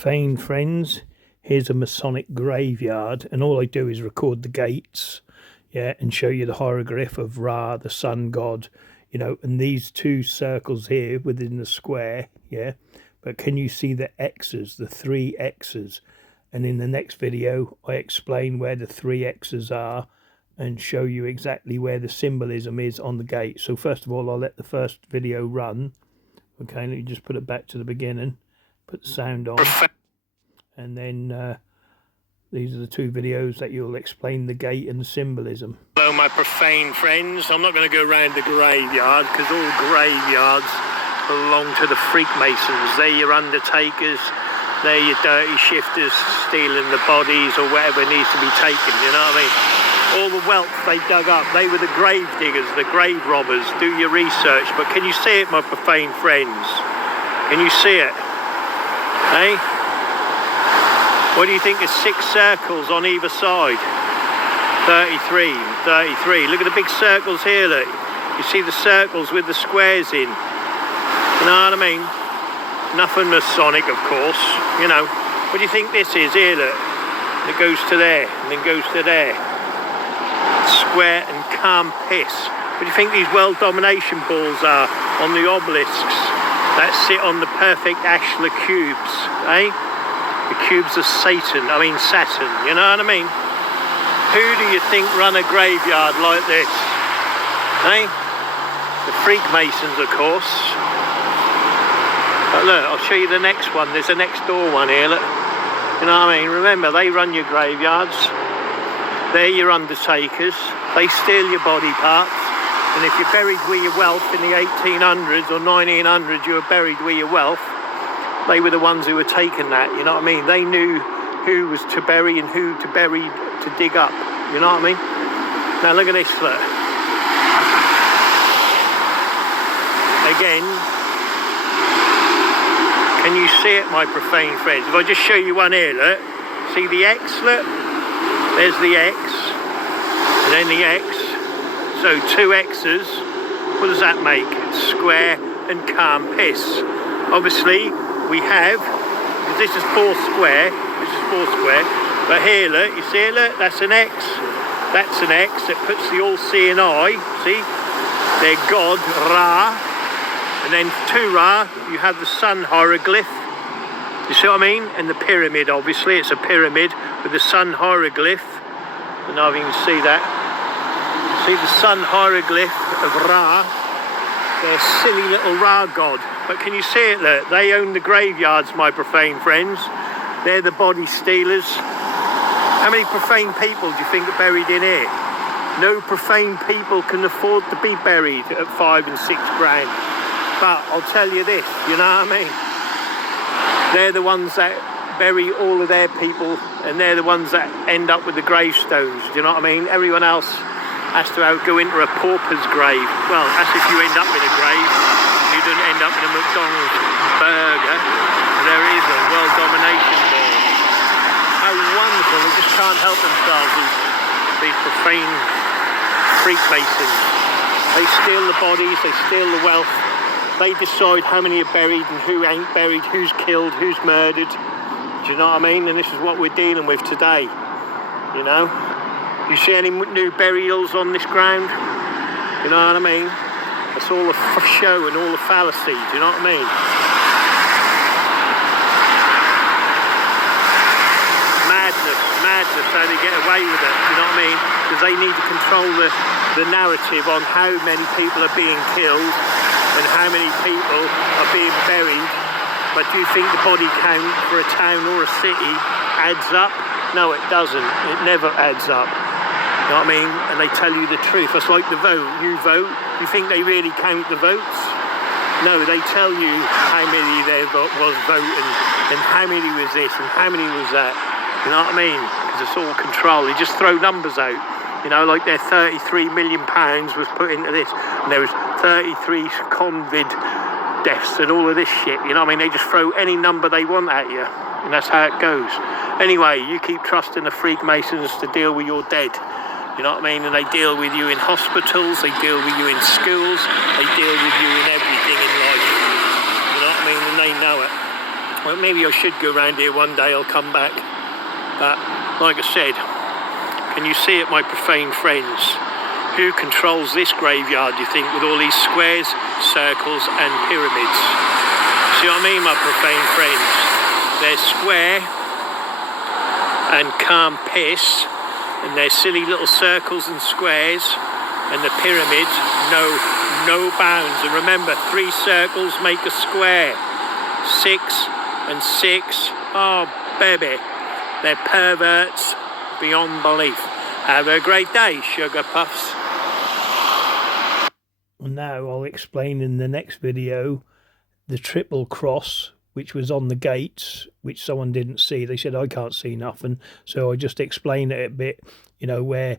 Fane friends, here's a Masonic graveyard, and all I do is record the gates, yeah, and show you the hieroglyph of Ra, the sun god, and these two circles here within the square, yeah. But can you see the X's, the three X's? And in the next video, I explain where the three X's are and show you exactly where the symbolism is on the gate. So first of all, I'll let the first video run. Okay, let me just put it back to the beginning. Put the sound on, and then these are the two videos that you'll explain the gate and the symbolism. Hello my profane friends, I'm not going to go around the graveyard because all graveyards belong to the Freemasons. They're your undertakers, they're your dirty shifters stealing the bodies or whatever needs to be taken, you know what I mean? All the wealth they dug up, they were the grave diggers, the grave robbers. Do your research, but can you see it my profane friends? Can you see it? Hey? What do you think? There's 6 circles on either side. 33, 33. Look at the big circles here, look. You see the circles with the squares in. You know what I mean? Nothing Masonic, of course. You know. What do you think this is? Here, look. It goes to there, and then goes to there. Square and calm piss. What do you think these world domination balls are on the obelisks that sit on the perfect ashlar cubes, eh? The cubes of Saturn, you know what I mean? Who do you think run a graveyard like this? Eh? The Freemasons, of course. But look, I'll show you the next one. There's a next door one here, look. You know what I mean? Remember, they run your graveyards. They're your undertakers. They steal your body parts. And if you're buried with your wealth in the 1800s or 1900s, you were buried with your wealth. They were the ones who were taking that, you know what I mean? They knew who was to bury and who to bury, to dig up, you know what I mean? Now look at this, look. Again, can you see it, my profane friends? If I just show you one here, look. See the X, look? There's the X, and then the X. So 2 X's, what does that make? Square and calm piss. Obviously, we have, this is 4 square, but here, look, you see it, look, that's an X. That's an X that puts the all-seeing eye, see? They're God, Ra, and then to Ra, you have the sun hieroglyph. You see what I mean? And the pyramid, obviously, it's a pyramid with the sun hieroglyph. I don't know if you can see that. See the sun hieroglyph of Ra. They're a silly little Ra god. But can you see it, look? They own the graveyards, my profane friends. They're the body stealers. How many profane people do you think are buried in here? No profane people can afford to be buried at 5 and 6 grand. But I'll tell you this, you know what I mean? They're the ones that bury all of their people, and they're the ones that end up with the gravestones, do you know what I mean? Everyone else has to go into a pauper's grave. Well, that's if you end up in a grave. You don't end up in a McDonald's burger. There is a world domination ball. How wonderful. They just can't help themselves, these profane Freemasons. They steal the bodies, they steal the wealth. They decide how many are buried and who ain't buried, who's killed, who's murdered. Do you know what I mean? And this is what we're dealing with today, you know? You see any new burials on this ground? You know what I mean? It's all a show and all a fallacy, do you know what I mean? Madness, how they get away with it, you know what I mean? Because they need to control the narrative on how many people are being killed and how many people are being buried. But do you think the body count for a town or a city adds up? No, it doesn't. It never adds up. You know what I mean? And they tell you the truth. It's like the vote. You vote. You think they really count the votes? No, they tell you how many there was voting and how many was this and how many was that. You know what I mean? Because it's all control. They just throw numbers out. You know, like their £33 million was put into this. And there was 33 convict deaths and all of this shit. You know what I mean? They just throw any number they want at you. And that's how it goes. Anyway, you keep trusting the Freemasons to deal with your dead. You know what I mean? And they deal with you in hospitals, they deal with you in schools, they deal with you in everything in life. You know what I mean? And they know it. Well, maybe I should go round here one day, I'll come back. But like I said, can you see it, my profane friends? Who controls this graveyard, do you think, with all these squares, circles and pyramids? See what I mean, my profane friends? They're square and calm piss, and they're silly little circles and squares, and the pyramids, no bounds. And remember, 3 circles make a square. 6 and 6, oh baby, they're perverts beyond belief. Have a great day, sugar puffs. And now I'll explain in the next video the triple cross, which was on the gates, which someone didn't see. They said, I can't see nothing. So I just explained it a bit, where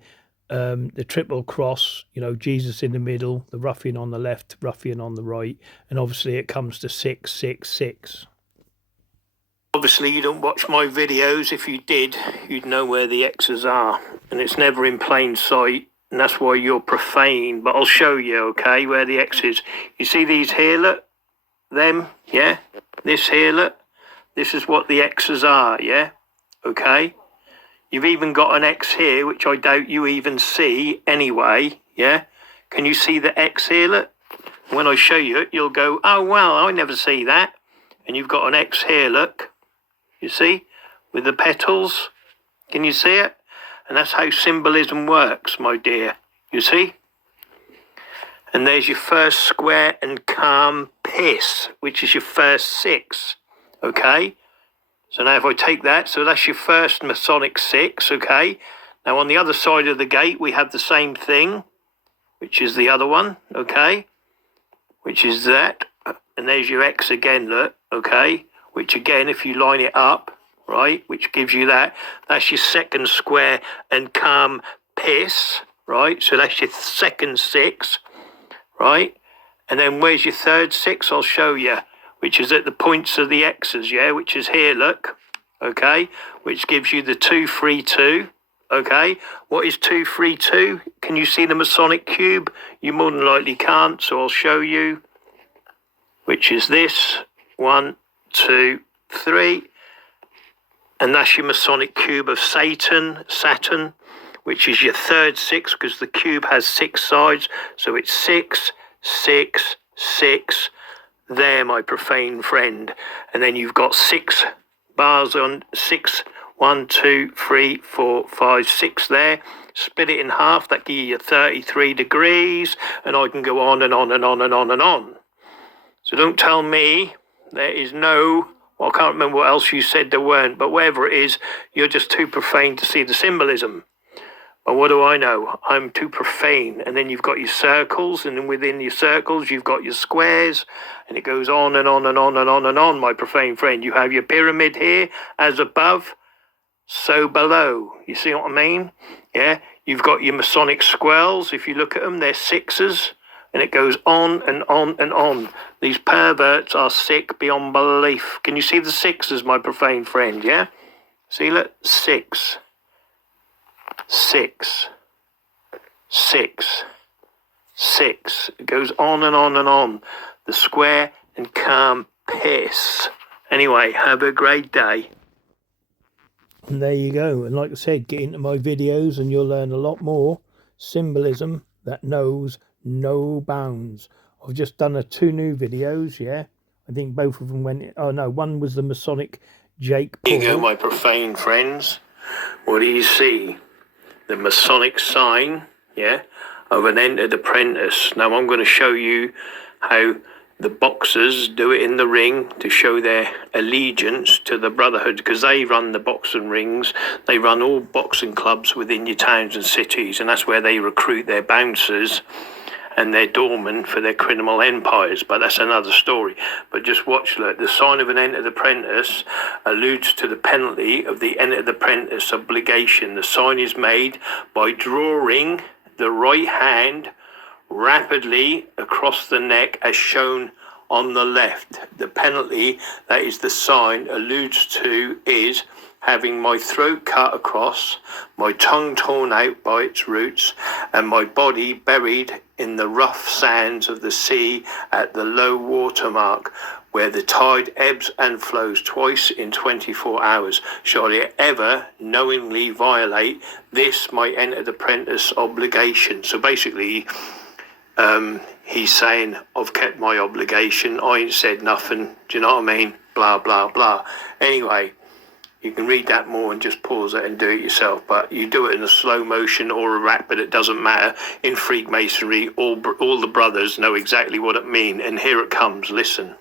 the triple cross, Jesus in the middle, the ruffian on the left, ruffian on the right. And obviously it comes to 666. Obviously you don't watch my videos. If you did, you'd know where the X's are. And it's never in plain sight. And that's why you're profane. But I'll show you, okay, where the X is. You see these here, look? Them, yeah? This here, look? This is what the X's are, yeah? Okay? You've even got an X here, which I doubt you even see anyway, yeah? Can you see the X here, look? When I show you it, you'll go, oh, well, I never see that. And you've got an X here, look? You see? With the petals. Can you see it? And that's how symbolism works, my dear. You see? And there's your first square and calm piss, which is your first 6. Okay? So now if I take that, so that's your first Masonic 6, okay? Now on the other side of the gate, we have the same thing, which is the other one, okay? Which is that. And there's your X again, look, okay? Which again, if you line it up, right, which gives you that, that's your second square and calm piss, right? So that's your second 6, right? And then where's your third 6? I'll show you, which is at the points of the X's, yeah, which is here, look, okay, which gives you the 232, okay. What is 232? Can you see the Masonic cube? You more than likely can't, so I'll show you, which is this, 1, 2, 3, and that's your Masonic cube of Saturn, which is your third 6, because the cube has 6 sides, so it's 6, 6, 6, there, my profane friend. And then you've got 6 bars on 6, 1, 2, 3, 4, 5, 6 there. Split it in half, that gives you 33 degrees, and I can go on and on and on and on and on. So don't tell me there is no, well, I can't remember what else you said there weren't, but whatever it is, you're just too profane to see the symbolism. But what do I know? I'm too profane. And then you've got your circles, and then within your circles, you've got your squares, and it goes on and on and on and on and on, my profane friend. You have your pyramid here, as above, so below. You see what I mean? Yeah? You've got your Masonic squirrels. If you look at them, they're 6s, and it goes on and on and on. These perverts are sick beyond belief. Can you see the 6s, my profane friend, yeah? See, look, 6. 6, 6, 6. It goes on and on and on. The square and calm piss. Anyway, have a great day. And there you go. And like I said, get into my videos and you'll learn a lot more. Symbolism that knows no bounds. I've just done 2 new videos, yeah? I think both of them went... Oh, no, one was the Masonic Jake Paul. Here you go, my profane friends. What do you see? The Masonic sign, yeah, of an entered apprentice. Now I'm going to show you how the boxers do it in the ring to show their allegiance to the brotherhood, because they run the boxing rings, they run all boxing clubs within your towns and cities, and that's where they recruit their bouncers and their doormen for their criminal empires, but that's another story. But just watch, look, the sign of an entered apprentice alludes to the penalty of the entered apprentice obligation. The sign is made by drawing the right hand rapidly across the neck as shown on the left. The penalty, that is the sign, alludes to is having my throat cut across, my tongue torn out by its roots, and my body buried in the rough sands of the sea at the low water mark, where the tide ebbs and flows twice in 24 hours. Shall you ever knowingly violate this, might enter the apprentice obligation. So basically, he's saying, I've kept my obligation, I ain't said nothing, do you know what I mean? Blah, blah, blah. Anyway, you can read that more and just pause it and do it yourself, but you do it in a slow motion or a rapid, it doesn't matter. In Freemasonry, all the brothers know exactly what it means, and here it comes, listen.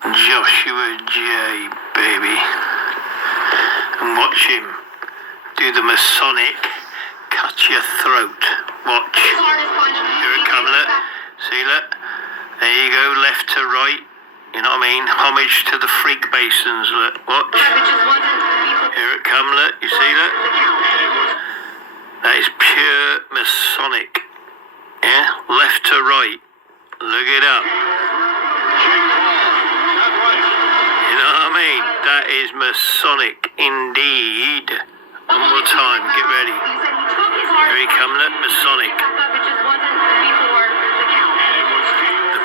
Joshua J, baby. And watch him do the Masonic cut your throat. Watch. Here it comes, look. See, look. There you go, left to right. You know what I mean? Homage to the Freemasons, look. Watch. Here it comes, look. You see, look. That is pure Masonic. Yeah? Left to right. Look it up. You know what I mean? That is Masonic indeed. One more time. Get ready. Here he comes, look. Masonic.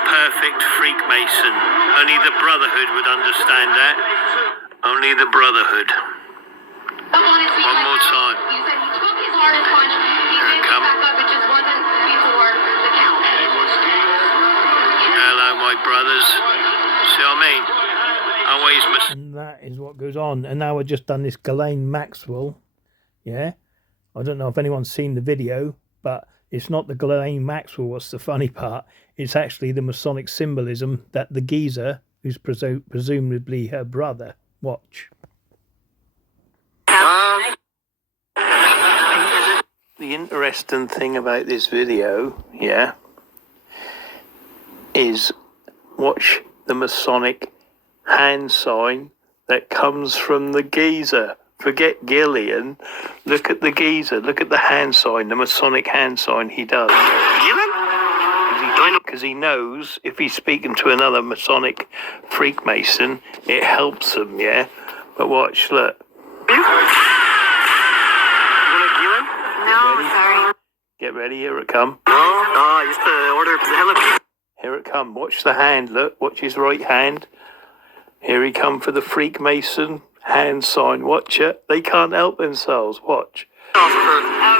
Perfect Freemason. Only the Brotherhood would understand that. Only the Brotherhood. One more time. Here it comes. Hello, my brothers. See what I mean? Always must. And that is what goes on. And now we've just done this Ghislaine Maxwell. Yeah. I don't know if anyone's seen the video, but it's not the Ghislaine Maxwell, what's the funny part. It's actually the Masonic symbolism that the geezer, who's presumably her brother, watch. The interesting thing about this video, yeah, is watch the Masonic hand sign that comes from the geezer. Forget Gillian. Look at the geezer. Look at the hand sign, the Masonic hand sign he does. Because he knows if he's speaking to another Masonic Freemason, it helps him, yeah? But watch, look. Get ready, here it come. Just the order. Here it come. Watch the hand, look. Watch his right hand. Here he come for the Freemason hand sign. Watch it. They can't help themselves. Watch. Oh,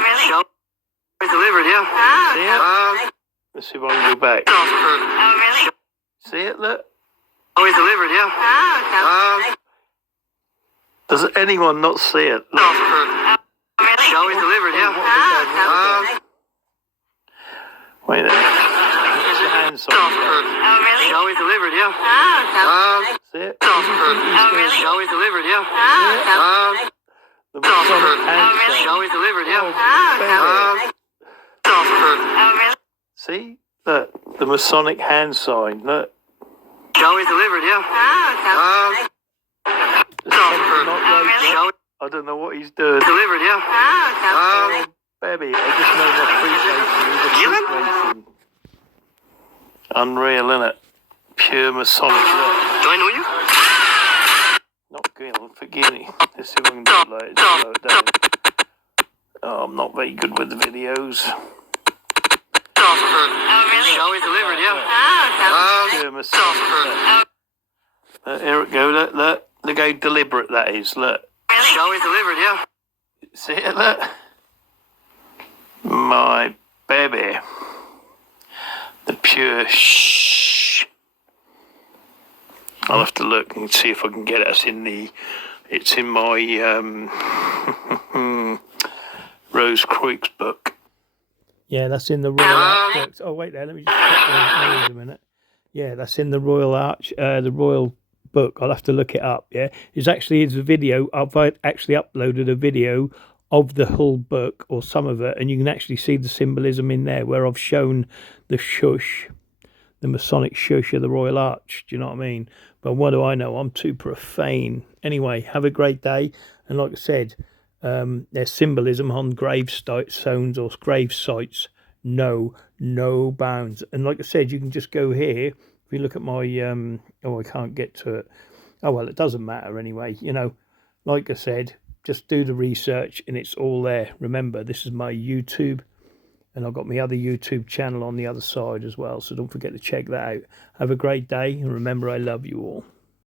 really? Delivered, yeah. See it? Let's see if I can go back. Oh, really? See it, look? Always delivered, yeah. Does anyone not see it? Look. Really? Always delivered, yeah. Wait a minute. Here's the hand sign. Really? Always delivered, yeah. See it? Really? Always delivered, yeah. The Masonic hand sign. Always delivered, yeah. Really? See? Look, the Masonic hand sign. Look. Always delivered, yeah. There's something not right. Look. I don't know what he's doing. Delivered, yeah. Baby, I just know my Freemason. Unreal, innit? Pure Masonic. Look. Do I know you? Not good, forgive me. Let's see if I can do it like this. Slow it down. Oh, I'm not very good with the videos. Really? Always delivered, yeah. Pure Masonic. Look, here it go, look. Look how deliberate that is, look. Really? Always delivered, yeah. See it, look? My baby. The pure shh. I'll have to look and see if I can get it. It's in my Rose Croix's book. Yeah, that's in the Royal Arch books. Oh, wait there, let me just check the names a minute. Yeah, that's in the Royal Arch, the Royal book. I'll have to look it up, yeah. It's a video. I've actually uploaded a video of the whole book, or some of it, and you can actually see the symbolism in there where I've shown the shush, the Masonic shush of the Royal Arch. Do you know what I mean? But what do I know? I'm too profane. Anyway, have a great day. And like I said, there's symbolism on gravestones or grave sites. No bounds. And like I said, you can just go here. If you look at my, I can't get to it. Oh, well, it doesn't matter anyway. You know, like I said, just do the research and it's all there. Remember, this is my YouTube And I've got my other YouTube channel on the other side as well, so don't forget to check that out. Have a great day, and remember, I love you all.